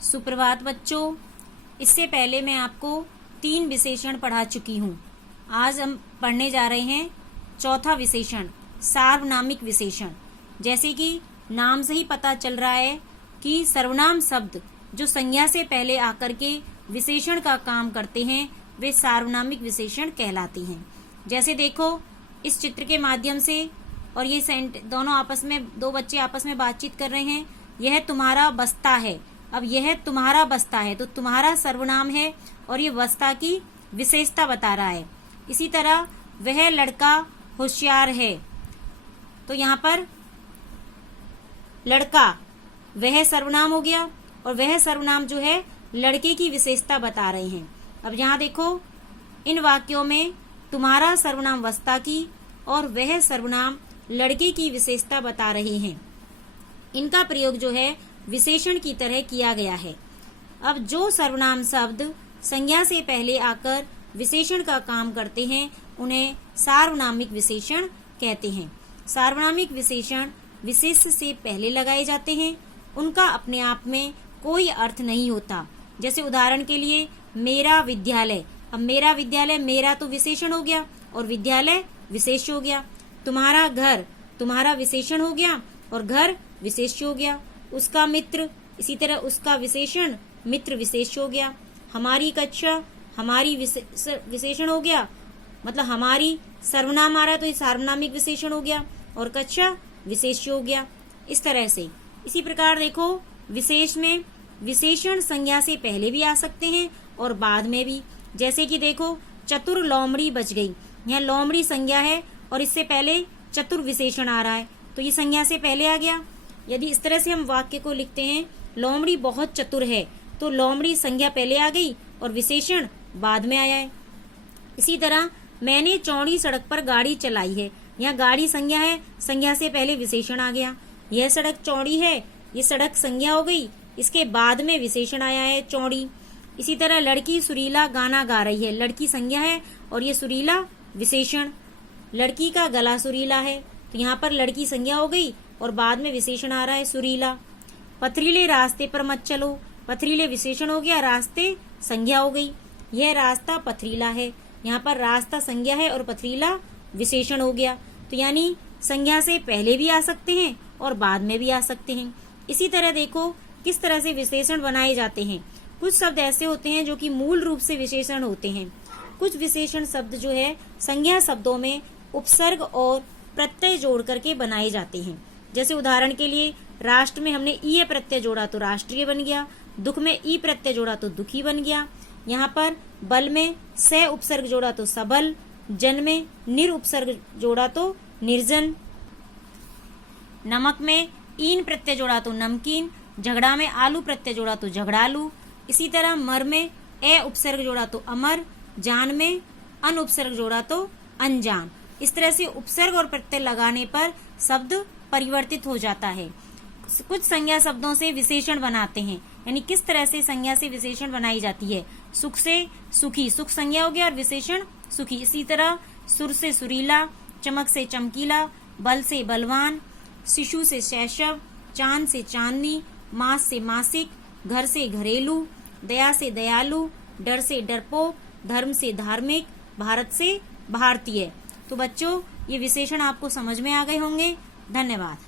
सुप्रभात बच्चों। इससे पहले मैं आपको 3 विशेषण पढ़ा चुकी हूँ। आज हम पढ़ने जा रहे हैं चौथा विशेषण, सार्वनामिक विशेषण। जैसे कि नाम से ही पता चल रहा है कि सर्वनाम शब्द जो संज्ञा से पहले आकर के विशेषण का काम करते हैं वे सार्वनामिक विशेषण कहलाते हैं। जैसे देखो इस चित्र के माध्यम से, और ये दो बच्चे आपस में बातचीत कर रहे हैं। यह तुम्हारा बस्ता है। अब यह तुम्हारा बस्ता है तो तुम्हारा सर्वनाम है और ये बस्ता की विशेषता बता रहा है। इसी तरह वह लड़का होशियार है, तो यहाँ पर लड़का वह सर्वनाम हो गया और वह सर्वनाम जो है लड़के की विशेषता बता रहे हैं। अब यहाँ देखो इन वाक्यों में तुम्हारा सर्वनाम बस्ता की और वह सर्वनाम लड़के की विशेषता बता रहे हैं। इनका प्रयोग जो है विशेषण की तरह किया गया है। अब जो सर्वनाम शब्द संज्ञा से पहले आकर विशेषण का काम करते हैं उन्हें सार्वनामिक विशेषण कहते हैं। सार्वनामिक विशेषण विशेष्य से पहले लगाए जाते हैं। उनका अपने आप में कोई अर्थ नहीं होता। जैसे उदाहरण के लिए मेरा विद्यालय। अब मेरा विद्यालय, मेरा तो विशेषण हो गया और विद्यालय विशेष्य हो गया। तुम्हारा घर, तुम्हारा विशेषण हो गया और घर विशेष्य हो गया। उसका मित्र, इसी तरह उसका विशेषण मित्र विशेष्य हो गया। हमारी कक्षा, हमारी विशेषण हो गया, मतलब हमारी सर्वनाम आ रहा है तो ये सार्वनामिक विशेषण हो गया और कक्षा विशेष्य हो गया। इस तरह से इसी प्रकार देखो विशेष में विशेषण संज्ञा से पहले भी आ सकते हैं और बाद में भी। जैसे कि देखो चतुर लोमड़ी बच गई। यहाँ लोमड़ी संज्ञा है और इससे पहले चतुर विशेषण आ रहा है तो ये संज्ञा से पहले आ गया। यदि इस तरह से हम वाक्य को लिखते हैं लोमड़ी बहुत चतुर है, तो लोमड़ी संज्ञा पहले आ गई और विशेषण बाद में आया है। इसी तरह मैंने चौड़ी सड़क पर गाड़ी चलाई है। यहाँ गाड़ी संज्ञा है, संज्ञा से पहले विशेषण आ गया। यह सड़क चौड़ी है, ये सड़क संज्ञा हो गई, इसके बाद में विशेषण आया है चौड़ी। इसी तरह लड़की सुरीला गाना गा रही है। लड़की संज्ञा है और ये सुरीला विशेषण। लड़की का गला सुरीला है तो यहाँ पर लड़की संज्ञा हो गई और बाद में विशेषण आ रहा है सुरीला। पथरीले रास्ते पर मत चलो। पथरीले विशेषण हो गया, रास्ते संज्ञा हो गई। यह रास्ता पथरीला है, यहाँ पर रास्ता संज्ञा है और पथरीला विशेषण हो गया। तो यानी संज्ञा से पहले भी आ सकते हैं और बाद में भी आ सकते हैं। इसी तरह देखो किस तरह से विशेषण बनाए जाते हैं। कुछ शब्द ऐसे होते हैं जो कि मूल रूप से विशेषण होते हैं। कुछ विशेषण शब्द जो है संज्ञा शब्दों में उपसर्ग और प्रत्यय जोड़ करके बनाए जाते हैं। जैसे उदाहरण के लिए राष्ट्र में हमने ई प्रत्यय जोड़ा तो राष्ट्रीय बन गया। दुख में ई प्रत्यय जोड़ा तो दुखी बन गया। यहाँ पर बल में स उपसर्ग जोड़ा तो सबल। जन में निर उपसर्ग जोड़ा तो निर्जन। नमक में ईन प्रत्यय जोड़ा तो नमकीन। झगड़ा में आलू प्रत्यय जोड़ा तो झगड़ालू। इसी तरह मर में ए उपसर्ग जोड़ा तो अमर। जान में अन उपसर्ग जोड़ा तो अनजान। इस तरह से उपसर्ग और प्रत्यय लगाने पर शब्द परिवर्तित हो जाता है। कुछ संज्ञा शब्दों से विशेषण बनाते हैं, यानी किस तरह से संज्ञा से विशेषण बनाई जाती है। सुख से सुखी, सुख संज्ञा हो गया और विशेषण सुखी। इसी तरह सुर से सुरीला, चमक से चमकीला, बल से बलवान, शिशु से शैशव, चांद से चांदनी, मास से मासिक, घर से घरेलू, दया से दयालु, डर से डरपोक, धर्म से धार्मिक, भारत से भारतीय। तो बच्चों ये विशेषण आपको समझ में आ गए होंगे। धन्यवाद।